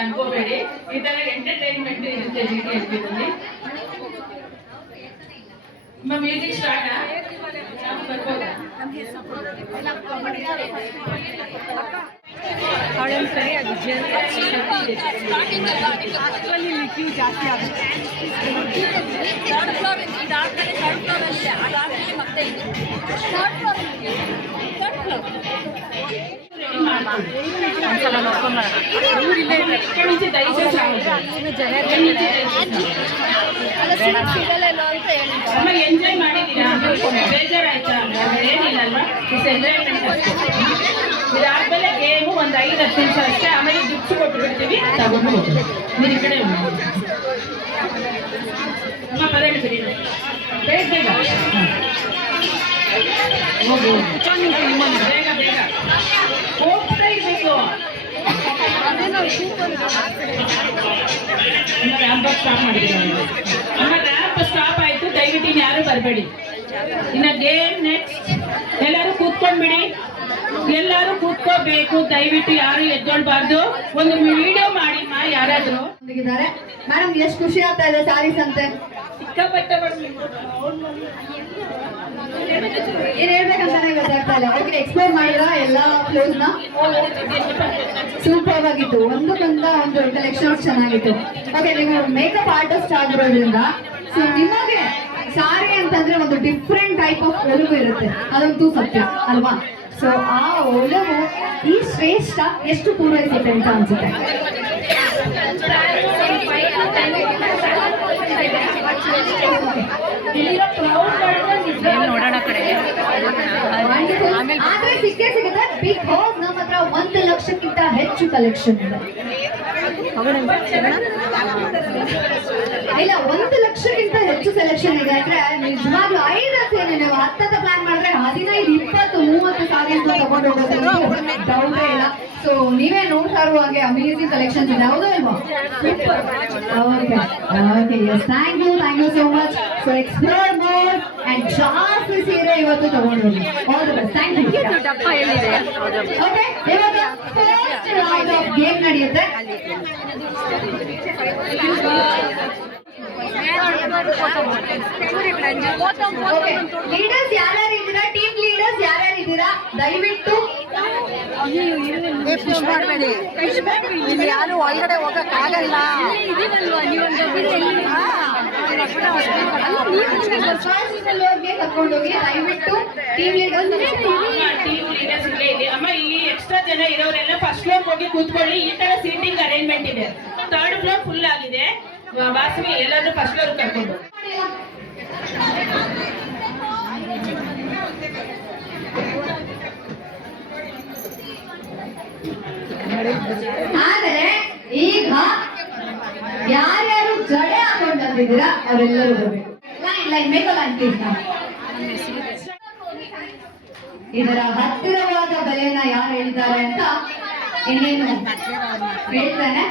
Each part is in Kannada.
ಅನ್ಕೋಬೇಡಿ, ಈ ತರ ಎಂಟರ್ಟೈನ್ಮೆಂಟ್ ಇರುತ್ತೆ ಜಿಟಿಎಸ್‌ನಲ್ಲಿ. ಮ್ಯೂಸಿಕ್ ಸ್ಟಾರ್ಟ್ ಅವಳೇನು ಸರಿಯಾಗಿ ಆಕ್ಚುಲಿ ಲಿಕ್ಯೂ ಜಾಸ್ತಿ ಆಗುತ್ತೆ. ಥರ್ಡ್ ಫ್ಲೋರ್ ಇದಾದ್ಮೇಲೆ ಥರ್ಡ್ ಫ್ಲೋರಲ್ಲಿ ಅದಾದ್ಮೇಲೆ ಮತ್ತೆ ಥರ್ಡ್ ಫ್ಲೋರ್ ಒಂದ್ಸಲ ನೋಡ್ಕೊಂಬ ಎಂಜಾಯ್ ಮಾಡಿದ್ದೀರಾ? ಬೇಜಾರಾಯ್ತಾ? ಏನಿಲ್ಲ ಅಲ್ವಾ? ಇದಾದ್ಮೇಲೆ ಗೇಮು ಒಂದು 5-10 ನಿಮಿಷ ಅಷ್ಟೇ, ಆಮೇಲೆ ಗಿಫ್ಟ್ ಕೊಟ್ಟು ಬಿಡ್ತೀವಿ, ತಗೊಂಡು ಹೋಗ್ತೀವಿ. ನೀವು ಈ ಕಡೆ ಪದೇಳಿ ಬಿಡಿ, ಬೇಗ ಬೇಗ ಹೋಗಿ ಬೇಗ ಬೇಗ ಹೋಗ್ತಾ ಇರ್ಬೇಕು. ರ್ಯಾಂಪ್ ಸ್ಟಾಪ್ ಮಾಡಿದ್ದೀವಿ. ರ್ಯಾಂಪ್ ಸ್ಟಾಪ್ ಆಯ್ತು, ದಯವಿಟ್ಟು ಯಾರು ಬರಬೇಡಿ. ಇನ್ನು ಗೇಮ್ ನೆಕ್ಸ್ಟ್. ಎಲ್ಲರೂ ಕೂತ್ಕೊಂಡ್ಬಿಡಿ, ಎಲ್ಲರೂ ಕೂತ್ಕೋಬೇಕು, ದಯವಿಟ್ಟು ಯಾರು ಎದ್ದೊಳ್ಬಾರ್ದು. ಒಂದು ವಿಡಿಯೋ ಮಾಡಿ ಯಾರಾದ್ರೂ ಮೇಡಮ್. ಎಷ್ಟು ಖುಷಿ ಆಗ್ತಾ ಇದೆ ಸ್ಯಾರೀಸ್ ಅಂತೆ. ಸಿಕ್ಕಾಪಟ್ಟೆ ಏನ್ ಹೇಳ್ಬೇಕಂತಾನೆ ಗೊತ್ತಾಗ್ತಾ ಇಲ್ಲ. ಓಕೆ, ಎಕ್ಸ್ಪ್ಲೋರ್ ಮಾಡಿದ್ರ ಎಲ್ಲ ಕ್ಲೋಸ್ ನ? ಸೂಪರ್ ಆಗಿತ್ತು. ಒಂದಕ್ಕೊಂದ ಒಂದು ಕಲೆಕ್ಷನ್ ಚೆನ್ನಾಗಿತ್ತು. ಓಕೆ, ನೀವು ಮೇಕಪ್ ಆರ್ಟಿಸ್ಟ್ ಆಗಿರೋದ್ರಿಂದ ಸೊ ನಿಮಗೆ ಸಾರಿ ಅಂತಂದ್ರೆ ಒಂದು ಡಿಫ್ರೆಂಟ್ ಟೈಪ್ ಆಫ್ ಒಲವು ಇರುತ್ತೆ, ಅದಂತೂ ಸತ್ಯ ಅಲ್ವಾ? ಸೊ ಆ ಒಲವು ಈ ಶ್ರೇಷ್ಠ ಎಷ್ಟು ಪೂರೈಸುತ್ತೆ ಅಂತ ಅನ್ಸುತ್ತೆ? ನೋಡೋಣ ಕಡೆ ಆದ್ರೆ ಸಿಕ್ಕೇ ಸಿಗುತ್ತೆ. ಬಿಗ್ ಬಾಸ್ ನಮ್ಮ ಹತ್ರ 1 ಲಕ್ಷಕ್ಕಿಂತ ಹೆಚ್ಚು ಕಲೆಕ್ಷನ್ ಇದೆ. ಇಲ್ಲ, 1 ಲಕ್ಷಕ್ಕಿಂತ ಹೆಚ್ಚು ಸೆಲೆಕ್ಷನ್ ಇದೆ ಅಂದ್ರೆ ನಿಜವಾಗ್ಲೂ 5 ನೀವು 10 ಪ್ಲಾನ್ ಮಾಡಿದ್ರೆ 15, 20, 30 ಸಾರಿ ತಗೊಂಡು ಹೋಗೋದು ಡೌಟೇ ಇಲ್ಲ. ಸೊ ನೀವೇ ನೋಡ್ತಾ ಇರುವ ಹಾಗೆ ಅಮೇಜಿಂಗ್ ಕಲೆಕ್ಷನ್ಸ್ ಇದೆ, ಹೌದಾ ಇಲ್ವಾ? Okay okay, yes, thank you so much. So explore more and ಜಾಸ್ತಿ ಸೀರೆ ಇವತ್ತು ತಗೊಂಡೋಗಿ. All the best, thank you. Okay, ಇವಾಗ ಫಸ್ಟ್ ರೌಂಡ್ ಆಫ್ ಗೇಮ್ ನಡೆಯುತ್ತೆ. ಲೀಡರ್ಸ್ ಯಾರ್ಯಾರು ಇದ್ದೀರಾ? ಟೀಮ್ ಲೀಡರ್ಸ್ ಯಾರ್ಯಾರು ಇದ್ದೀರಾ? ದಯವಿಟ್ಟು ಮಾಡಬೇಡಿ, ಯಾರು ಒಳಗಡೆ ಹೋಗಕ್ಕಾಗಲ್ಲ. ಕರ್ಕೊಂಡೋಗಿ ದಯವಿಟ್ಟು ಟೀಮ್ ಲೀಡರ್ಸ್. ಅಮ್ಮ, ಇಲ್ಲಿ ಎಕ್ಸ್ಟ್ರಾ ಜನ ಇರೋರೆಲ್ಲ ಫಸ್ಟ್ ಫ್ಲೋರ್ ಹೋಗಿ ಕೂತ್ಕೊಳ್ಳಿ. ಈ ತರ ಸೀಟಿಂಗ್ ಅರೇಂಜ್ಮೆಂಟ್ ಇದೆ. ಥರ್ಡ್ ಫ್ಲೋರ್ ಫುಲ್ ಆಗಿದೆ. ವಾಸವಿ ಎಲ್ಲಾದ್ರೂ ಫಸ್ಟ್ ಫ್ಲೋರ್ ಕರ್ಕೊಂಡು. ಆದರೆ ಈಗ ಯಾರ್ಯಾರು ಜಡೆ ಹಾಕೊಂಡು ಬಂದಿದ್ದೀರಾ ಅವರೆಲ್ಲರೂ ಬರಬೇಕು. ಲೈನ್ ಮೇಕೋ ಲೈನ್ ಪ್ಲೀಸ್. ಇದರ ಹತ್ತಿರವಾದ ಬೆಲೆನ ಯಾರು ಹೇಳಿದ್ದಾರೆ ಅಂತ ಇನ್ನೇನು ಹೇಳ್ತಾನೆ.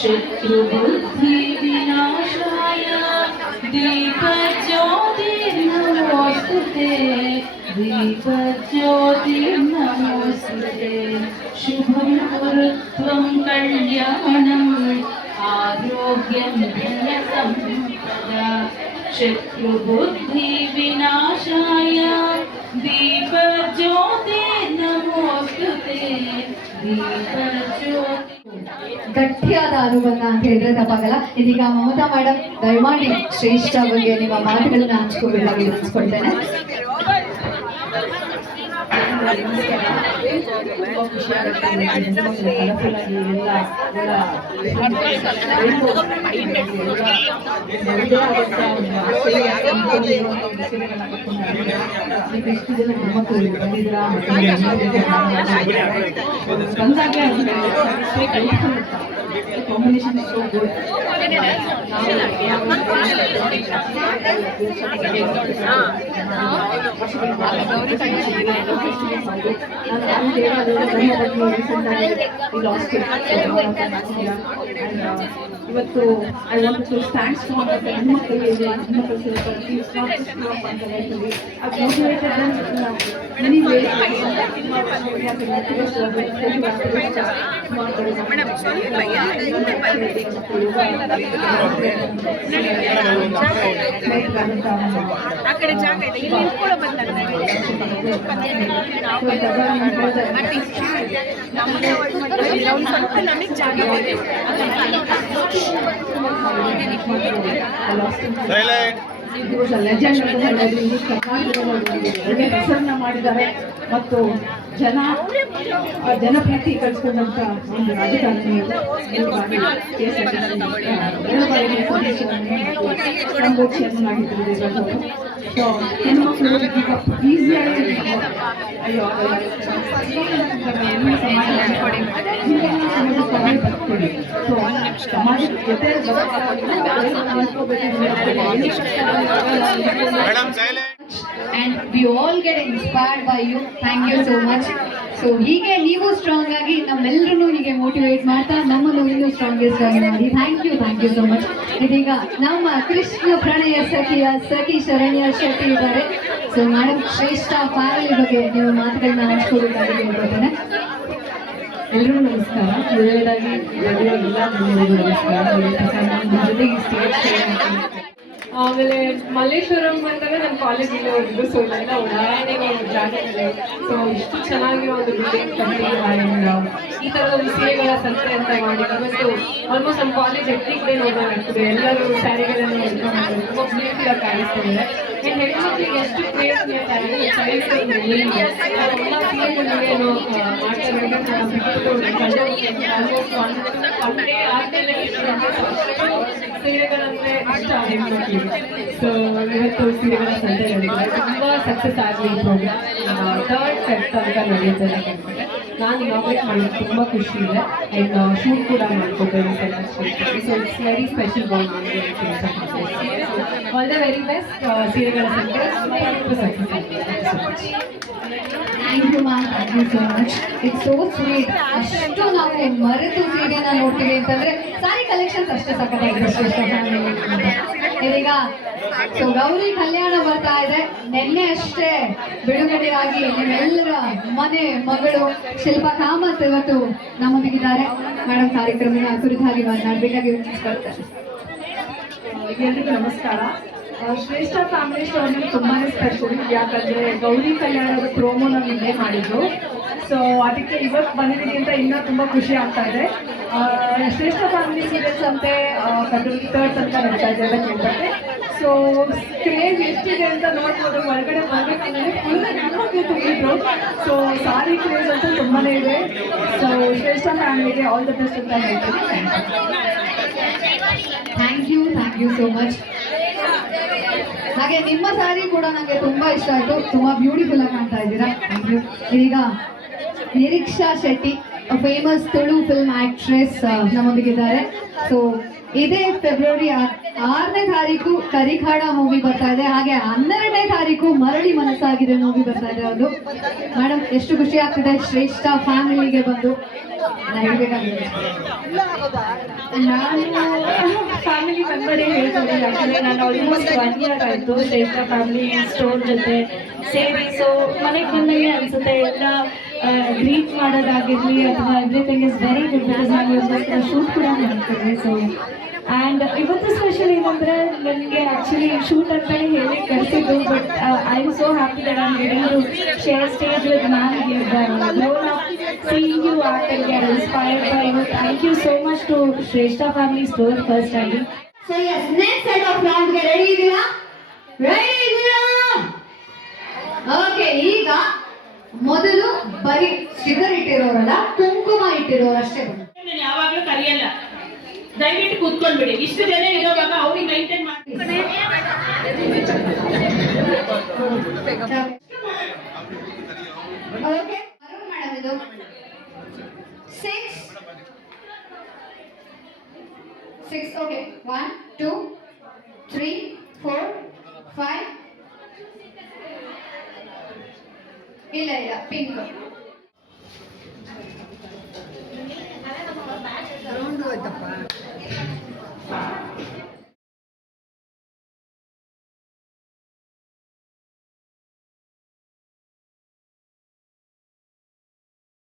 शत्रुबुद्धि विनाशाय दीपज्योतिर्नमोस्तुते, दीपज्योतिर्नमोस्तुते। शुभं कुरु त्वं कल्याणं आरोग्यं धनसम्पदा शत्रुबुद्धि विनाशाय दीपज्योति नमोस्तुते दीपज्योति. ಗಟ್ಟಿಯಾದ ಅನುಬಂಧ ಅಂತ ಹೇಳಿದ್ರೆ ತಪ್ಪಾಗಲ್ಲ. ಇದೀಗ ಮಮತಾ ಮೇಡಮ್ ದಯಮಾಡಿ ಶ್ರೇಷ್ಠ ಬಗ್ಗೆ ನಿಮ್ಮ ಮಾತುಗಳನ್ನ ಹಂಚ್ಕೋಬೇಕಾಗಿ ಹಂಚ್ಕೊಳ್ತೇನೆ. ತುಂಬ ಖುಷಿ ಆಗುತ್ತೆ. ಕಲರ್ಫುಲ್ ಆಗಿ ಕಾಂಬಿನೇಷನ್ ಸೋ ಗುಡ್. ಇವತ್ತು I want to stand strong ಅಂತ ಹೆಣ್ಮಕ್ಳಿಗೆ ಹೆಣ್ಮಕ್ಳು ಮೆನಿ ವೇಸ್ ಆ ಕಡೆ ಜಾಗ ಇದೆ, ಇಲ್ಲಿ ನಿಂತ್ಕೊಳ್ಳೋ ಬಂದಂತೆ. ಒಂದು ಸ್ವಲ್ಪ ನಮಗೆ ಜಾಗ ಇದೆ. ಲೆಜೆಂಡ್ ಅಂತ ಹೇಳೋದು ಇಂಗ್ಲಿಷ್ ಒಳ್ಳೆ ಹೆಸರನ್ನ ಮಾಡಿದ್ದಾರೆ ಮತ್ತು ಜನಪ್ರೀತಿ ಕಳಿಸ್ಕೊಂಡಂತ ಒಂದು ರಾಜಕಾರಣಿ ಮಾಡಿದ್ರು. ಸೊ ಹೆಣ್ಮಕ್ಳು ಈಗ ಈಸಿಯಾಗಿ ಸೊ ಸಮಾಜದ ಜೊತೆ and we all get inspired by you. Thank you so much. So ಹೀಗೆ ನೀವು ಸ್ಟ್ರಾಂಗ್ ಆಗಿ ನಮ್ಮೆಲ್ಲರೂ ಹೀಗೆ ಮೋಟಿವೇಟ್ ಮಾಡ್ತಾ ನಮ್ಮನ್ನು ಇನ್ನೂ ಸ್ಟ್ರಾಂಗೆಸ್ಟ್ ಆಗಿ ಮಾಡಿ. Thank you so much. ಇದೀಗ ನಮ್ಮ ಕೃಷ್ಣ ಪ್ರಣಯ ಸಖಿ ಶರಣ್ಯ ಶೆಟ್ಟಿ ಇದ್ದಾರೆ. ಸೊ ಮೇಡಮ್ ಶ್ರೇಷ್ಠ ಫ್ಯಾಮಿಲಿ ಬಗ್ಗೆ ನೀವು ಮಾತುಗಳನ್ನ ಹಂಚ್ಕೊಳ್ಬೇಕಾಗಿ ಹೇಳ್ಕೊಳ್ತೇನೆ. ಎಲ್ರಿಗೂ ನಮಸ್ಕಾರ. ಮೊದಲನೇದಾಗಿ ಎಲ್ಲ ನಮಸ್ಕಾರ. ನನ್ನ ಜೊತೆಗೆ ಸ್ಟೇಜ್ ಆಮೇಲೆ ಮಲ್ಲೇಶ್ವರಂ ಬಂದಾಗ ನನ್ನ ಕಾಲೇಜ್ ಇಲ್ಲೇ ಹೋಗಿದ್ದು. ಸೊ ಇಲ್ಲೆಲ್ಲ ಉದಾಹರಣೆಗೆ ಜಾಗ ಇದೆ. ಸೊ ಇಷ್ಟು ಚೆನ್ನಾಗಿರೋ ಒಂದು ಬಿಲ್ಡಿಂಗ್ ಕಟ್ಟಿ ಈ ಥರದ ಒಂದು ಸೀರೆಗಳ ಸಂತೆ ಅಂತ ಮಾಡಿ ಇವತ್ತು ಆಲ್ಮೋಸ್ಟ್ ನಮ್ಮ ಕಾಲೇಜ್ ಎತ್ತಿಗೆ ನೋಡೋದಾಗ್ತದೆ. ಎಲ್ಲರೂ ಸ್ಯಾರಿಗಳನ್ನು ಹಿಡ್ಕೊಂಡು ತುಂಬ ಬ್ಯೂಟಿಫುಲ್ ಆಗಿ ಕಾಣಿಸ್ತಿದೆ. ಆ್ಯಂಡ್ ಹೆಣ್ಮಕ್ಳಿಗೆ ಎಷ್ಟು ಪ್ರಯತ್ನ ಏನು ಮಾಡ್ತಾ ಆಲ್ಮೋಸ್ಟ್ ಒನ್ ಡೇ ಆದಮೇಲೆ ಸೀರೆಗಳಂದ್ರೆ ಇಷ್ಟ ಹೆಣ್ಮಕ್ಳಿಗೆ. ಸೊ ಇವತ್ತು ಸೀರೆಗಳ ಸಂತೆ ನಡೆದಿದೆ. ತುಂಬ ಸಕ್ಸಸ್ ಆಗಲಿ ಈ ಪ್ರೋಗ್ರಾಮ್. 3rd Feb ತನಕ ನಡೆಯುತ್ತೆ ಅಂತ ಕೇಳ್ಕೊಂಡೆ. ನಾನು ಇನಾಗ್ರೇಟ್ ಮಾಡೋದು ತುಂಬ ಖುಷಿ ಇದೆ. ಆ್ಯಂಡ್ ಶೂಟ್ ಕೂಡ ಮಾಡ್ಕೋಬೇಕು so it's very special bond. All the very best. ಸೀರೆಗಳ ಸಂತೆ ಸಕ್ಸಸ್ ಆಗಲಿ. Thank you ma'am. Thank you so much. It's so sweet. ಅಷ್ಟು ನಾವು ಮರೆತು ಸೀರೆನ ನೋಡ್ತೀವಿ ಅಂತಂದ್ರೆ ಸಾರಿ ಕಲೆಕ್ಷನ್ಸ್ ಅಷ್ಟೇ ಸಖತ್ತಾಗಿದೆ ಶ್ರೇಷ್ಠ ಫ್ಯಾಮಿಲಿ. ಇದೀಗ ಸೊ ಗೌರಿ ಕಲ್ಯಾಣ ಬರ್ತಾ ಇದೆ. ನಿನ್ನೆ ಅಷ್ಟೇ ಬಿಡುಗಡೆಯಾಗಿ ನಿಮ್ಮೆಲ್ಲರ ಮನೆ ಮಗಳು ಶಿಲ್ಪಾ ಕಾಮತ್ ಇವತ್ತು ನಮ್ಮೊಂದಿಗಿದ್ದಾರೆ. ಮೇಡಮ್ ಕಾರ್ಯಕ್ರಮದ ಕುರಿತಾಗಿ ಮಾತನಾಡಬೇಕಾಗಿ ವಿನಿಸ್ಕೊಳ್ತಾರೆ. ಎಲ್ರಿಗೂ ನಮಸ್ಕಾರ. ಶ್ರೇಷ್ಠ ಫ್ಯಾಮಿಲಿ ಸ್ಟೋರ್ನಲ್ಲಿ ತುಂಬಾ ಸ್ಪೆಷಲ್. ಯಾಕಂದರೆ ಗೌರಿ ಕಲ್ಯಾಣದ ಪ್ರೋಮೋ ನಾವು ಇಲ್ಲೇ ಮಾಡಿದ್ದು. ಸೊ ಅದಕ್ಕೆ ಇವತ್ತು ಬಂದಿದ್ದೀನಿ ಅಂತ ಇನ್ನೂ ತುಂಬ ಖುಷಿ ಆಗ್ತಾ ಇದೆ. ಶ್ರೇಷ್ಠ ಫ್ಯಾಮಿಲಿ ಸೀರಿಯಲ್ಸ್ ಅಂತೆ February 3rd ತನಕ ನಡೀತಾ ಇದೆ ಅಂತ ಕೇಳ್ಪಟ್ಟೆ. ಸೊ ಕ್ರೇಜ್ ಎಷ್ಟಿದೆ ಅಂತ ನೋಡ್ಬೋದು. ಹೊರಗಡೆ ಬರಬೇಕಂದ್ರೆ ಫುಲ್ ಹೆಣ್ಮಕ್ಳು ತುಂಬಿದ್ರು. ಸೊ ಸಾರಿ ಕ್ರೇಜ್ ಅಂತೂ ತುಂಬಾ ಇದೆ. ಸೊ ಶ್ರೇಷ್ಠ ಫ್ಯಾಮಿಲಿಗೆ ಆಲ್ ದ ಬೆಸ್ಟ್ ಅಂತ ಹೇಳ್ತೀನಿ. Thank you so much. ಹಾಗೆ ನಿಮ್ಮ ಸಾರಿ ಕೂಡ ನನಗೆ ತುಂಬಾ ಇಷ್ಟ ಆಯಿತು. ತುಂಬಾ ಬ್ಯೂಟಿಫುಲ್ ಆಗಿ ಕಾಣ್ತಾ ಇದ್ದೀರಾ. Thank you. ಈಗ Niriksha Shetty, famous Tulu film actress ನಮ್ಮೊಂದಿಗಿದ್ದಾರೆ. ಸೊ ಇದೇ ಫೆಬ್ರವರಿ 6ನೇ ತಾರೀಕು ಕರಿಖಾಡ ಮೂವಿ ಬರ್ತಾ ಇದೆ. ಹಾಗೆ 12ನೇ ತಾರೀಕು ಮರಳಿ ಮನಸ್ಸಾಗಿದೆ ಮೂವಿ ಬರ್ತಾ ಇದೆ. ಅದು ಮೇಡಮ್ ಎಷ್ಟು ಖುಷಿ ಆಗ್ತಿದೆ ಶ್ರೇಷ್ಠ ಫ್ಯಾಮಿಲಿಗೆ ಬಂದು. ಹೇಳ್ಬೇಕಾಗಿದೆ ನಾನು ಫ್ಯಾಮಿಲಿ ಮೆಂಬರೇ ಹೇಳ್ತೀನಿ. ಯಾಕಂದರೆ ನಾನು ಆಲ್ಮೋಸ್ಟ್ 1 year ಆಯಿತು ಶ್ರೇಷ್ಠ ಫ್ಯಾಮಿಲಿ ಸ್ಟೋರ್ ಜೊತೆ ಸೇರಿ. ಸೊ ಮನೆಗೆ ಬಂದಂಗೆ ಅನಿಸುತ್ತೆ. ಎಲ್ಲ ಗ್ರೀಟ್ ಮಾಡೋದಾಗಿರಲಿ ಅಥವಾ everything is very good because ನಾವು ಇವತ್ತು ಶೂಟ್ ಕೂಡ ಮಾಡ್ತೀವಿ. ಸೊ ಆ್ಯಂಡ್ ಇವತ್ತು ಸ್ಪೆಷಲ್ ಏನಂದರೆ ನನಗೆ ಆ್ಯಕ್ಚುಲಿ ಶೂಟ್ ಅಂತಲೇ ಹೇಳಿ ಕಳಿಸಿದ್ದು, but I am so happy that I am getting to share stage with ma'am seeing you act and get inspired by you. Thank you so much to Shrestha Family Store first time. So yes, next set of ರೌಂಡ್ಗೆ ರೆಡಿ ಇದ್ದೀರಾ? ಓಕೆ, ಈಗ ಮೊದಲು ಬರೀ ಸ್ಟಿಕರ್ ಇಟ್ಟಿರೋರಲ್ಲ, ಕುಂಕುಮ ಇಟ್ಟಿರೋರಷ್ಟೇ ಬನ್ನಿ. ನಾನು ಯಾವಾಗ್ಲೂ ಕರೆಯಲ್ಲ, ದಯವಿಟ್ಟು ಕೂತ್ಕೊಂಡ್ಬಿಡಿ. ಇಷ್ಟು ಜನ ಇರೋವಾಗ ಅವ್ರಿಗೆ ಮೈಂಟೈನ್ ಮಾಡಿ. ಓಕೆ ಮೇಡಮ್, ಇದು 6 ಓಕೆ, 1 2 3 4 5 ಇಲ್ಲ ಪಿಂಕ್